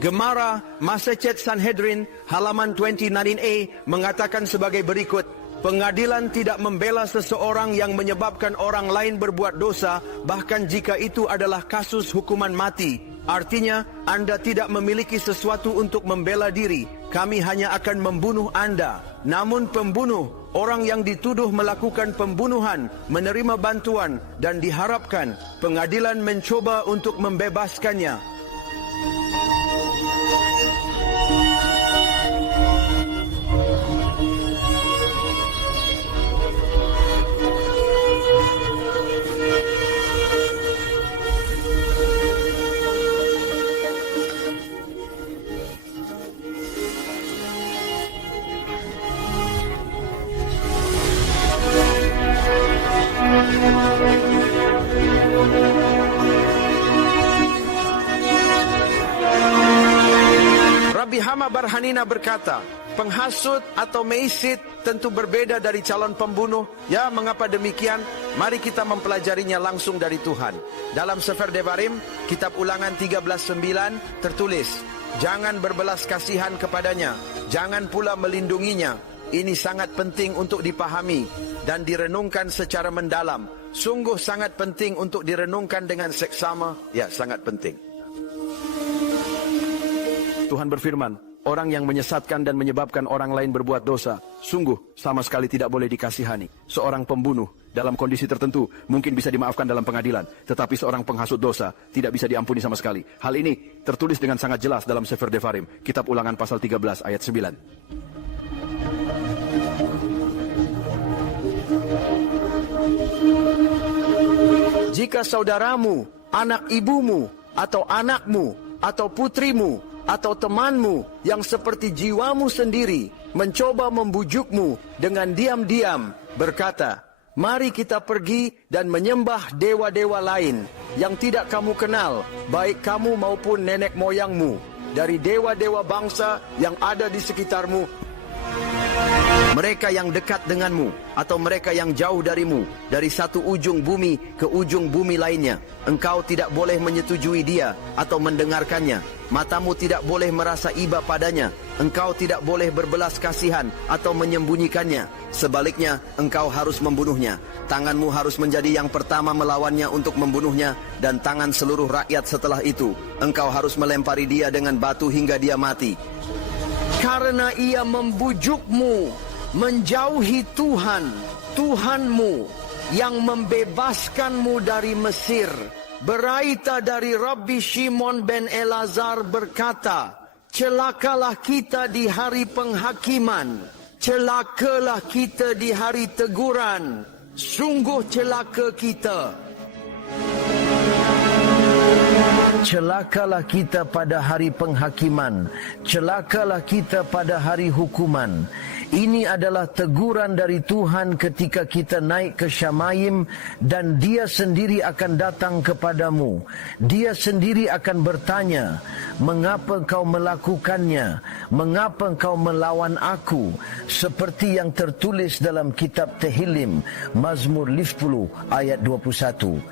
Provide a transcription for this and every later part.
Gemara Massachusetts Sanhedrin halaman 29a mengatakan sebagai berikut. Pengadilan tidak membela seseorang yang menyebabkan orang lain berbuat dosa, bahkan jika itu adalah kasus hukuman mati. Artinya, Anda tidak memiliki sesuatu untuk membela diri. Kami hanya akan membunuh Anda. Namun pembunuh, orang yang dituduh melakukan pembunuhan, menerima bantuan dan diharapkan pengadilan mencoba untuk membebaskannya. Rabbi Hama Barhanina berkata, penghasut atau meisit tentu berbeda dari calon pembunuh. Ya, mengapa demikian? Mari kita mempelajarinya langsung dari Tuhan. Dalam Sefer Devarim, kitab Ulangan 13:9 tertulis, jangan berbelas kasihan kepadanya, jangan pula melindunginya. Ini sangat penting untuk dipahami dan direnungkan secara mendalam. Sungguh sangat penting untuk direnungkan dengan seksama. Ya, sangat penting. Tuhan berfirman, orang yang menyesatkan dan menyebabkan orang lain berbuat dosa, sungguh sama sekali tidak boleh dikasihani. Seorang pembunuh dalam kondisi tertentu mungkin bisa dimaafkan dalam pengadilan, tetapi seorang penghasut dosa tidak bisa diampuni sama sekali. Hal ini tertulis dengan sangat jelas dalam Sefer Devarim, kitab Ulangan pasal 13 ayat 9. Jika saudaramu, anak ibumu, atau anakmu, atau putrimu, atau temanmu yang seperti jiwamu sendiri mencoba membujukmu dengan diam-diam berkata, mari kita pergi dan menyembah dewa-dewa lain yang tidak kamu kenal, baik kamu maupun nenek moyangmu, dari dewa-dewa bangsa yang ada di sekitarmu, mereka yang dekat denganmu atau mereka yang jauh darimu, dari satu ujung bumi ke ujung bumi lainnya, engkau tidak boleh menyetujui dia atau mendengarkannya. Matamu tidak boleh merasa iba padanya. Engkau tidak boleh berbelas kasihan atau menyembunyikannya. Sebaliknya, engkau harus membunuhnya. Tanganmu harus menjadi yang pertama melawannya untuk membunuhnya, dan tangan seluruh rakyat setelah itu. Engkau harus melempari dia dengan batu hingga dia mati. Karena ia membujukmu menjauhi Tuhan, Tuhanmu, yang membebaskanmu dari Mesir. Beraita dari Rabbi Shimon ben Elazar berkata, celakalah kita di hari penghakiman, celakalah kita di hari teguran, sungguh celaka kita. Celakalah kita pada hari penghakiman, celakalah kita pada hari hukuman. Ini adalah teguran dari Tuhan ketika kita naik ke Syamayim, dan dia sendiri akan datang kepadamu. Dia sendiri akan bertanya, mengapa engkau melakukannya? Mengapa engkau melawan aku? Seperti yang tertulis dalam kitab Tehillim, Mazmur 50 ayat 21.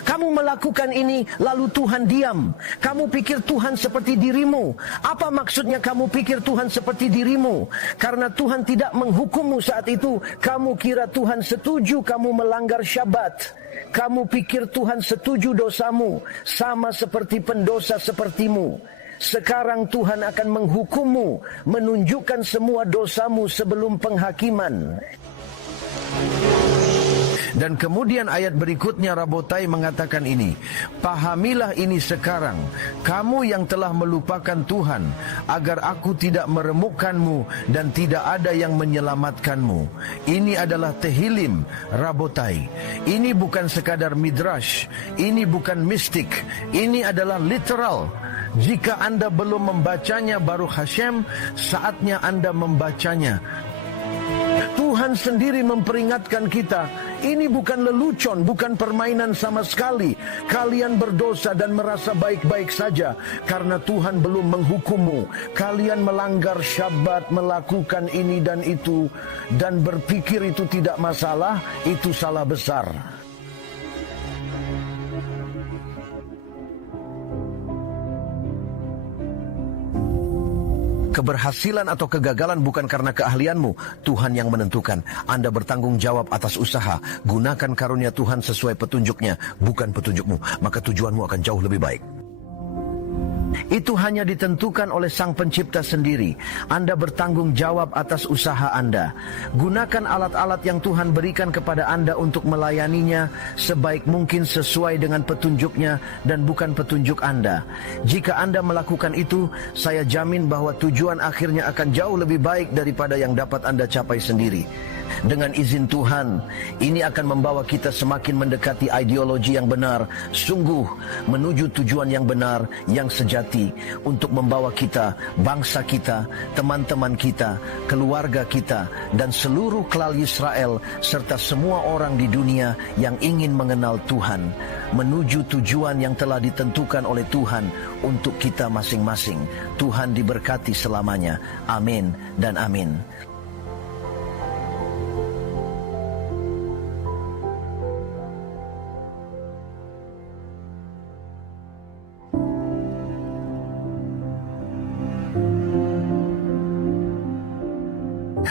Kamu melakukan ini, lalu Tuhan diam. Kamu pikir Tuhan seperti dirimu. Apa maksudnya kamu pikir Tuhan seperti dirimu? Karena Tuhan tidak menghukummu saat itu, kamu kira Tuhan setuju kamu melanggar Syabat. Kamu pikir Tuhan setuju dosamu, sama seperti pendosa sepertimu. Sekarang Tuhan akan menghukummu, menunjukkan semua dosamu sebelum penghakiman. Dan kemudian ayat berikutnya Rabotai mengatakan ini, pahamilah ini sekarang, kamu yang telah melupakan Tuhan, agar aku tidak meremukkanmu dan tidak ada yang menyelamatkanmu. Ini adalah Tehillim, Rabotai. Ini bukan sekadar midrash, ini bukan mistik, ini adalah literal. Jika Anda belum membacanya, Baruch Hashem, saatnya Anda membacanya. Tuhan sendiri memperingatkan kita, ini bukan lelucon, bukan permainan sama sekali. Kalian berdosa dan merasa baik-baik saja karena Tuhan belum menghukummu. Kalian melanggar Syabat, melakukan ini dan itu, dan berpikir itu tidak masalah, itu salah besar. Keberhasilan atau kegagalan bukan karena keahlianmu, Tuhan yang menentukan. Anda bertanggung jawab atas usaha. Gunakan karunia Tuhan sesuai petunjuknya, bukan petunjukmu. Maka tujuanmu akan jauh lebih baik. Itu hanya ditentukan oleh Sang Pencipta sendiri. Anda bertanggung jawab atas usaha Anda. Gunakan alat-alat yang Tuhan berikan kepada Anda untuk melayaninya sebaik mungkin sesuai dengan petunjuknya dan bukan petunjuk Anda. Jika Anda melakukan itu, saya jamin bahwa tujuan akhirnya akan jauh lebih baik daripada yang dapat Anda capai sendiri. Dengan izin Tuhan, ini akan membawa kita semakin mendekati ideologi yang benar, sungguh menuju tujuan yang benar, yang sejati, untuk membawa kita, bangsa kita, teman-teman kita, keluarga kita, dan seluruh klal Israel, serta semua orang di dunia yang ingin mengenal Tuhan, menuju tujuan yang telah ditentukan oleh Tuhan untuk kita masing-masing. Tuhan diberkati selamanya. Amin dan amin.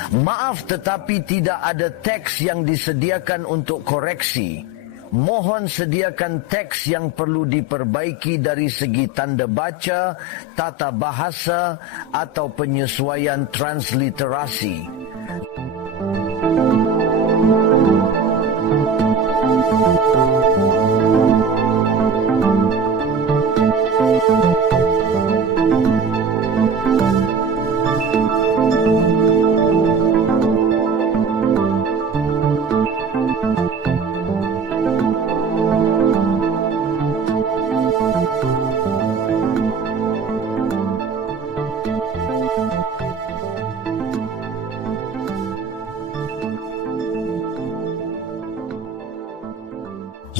Maaf, tetapi tidak ada teks yang disediakan untuk koreksi. Mohon sediakan teks yang perlu diperbaiki dari segi tanda baca, tata bahasa, atau penyesuaian transliterasi.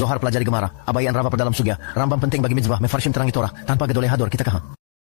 Zohar pelajari Gemara, Abayan Rava perdalam Sugya, Rambam penting bagi mitzvah, Mefarshim terangi Torah, tanpa gedoleh hador kita kaham.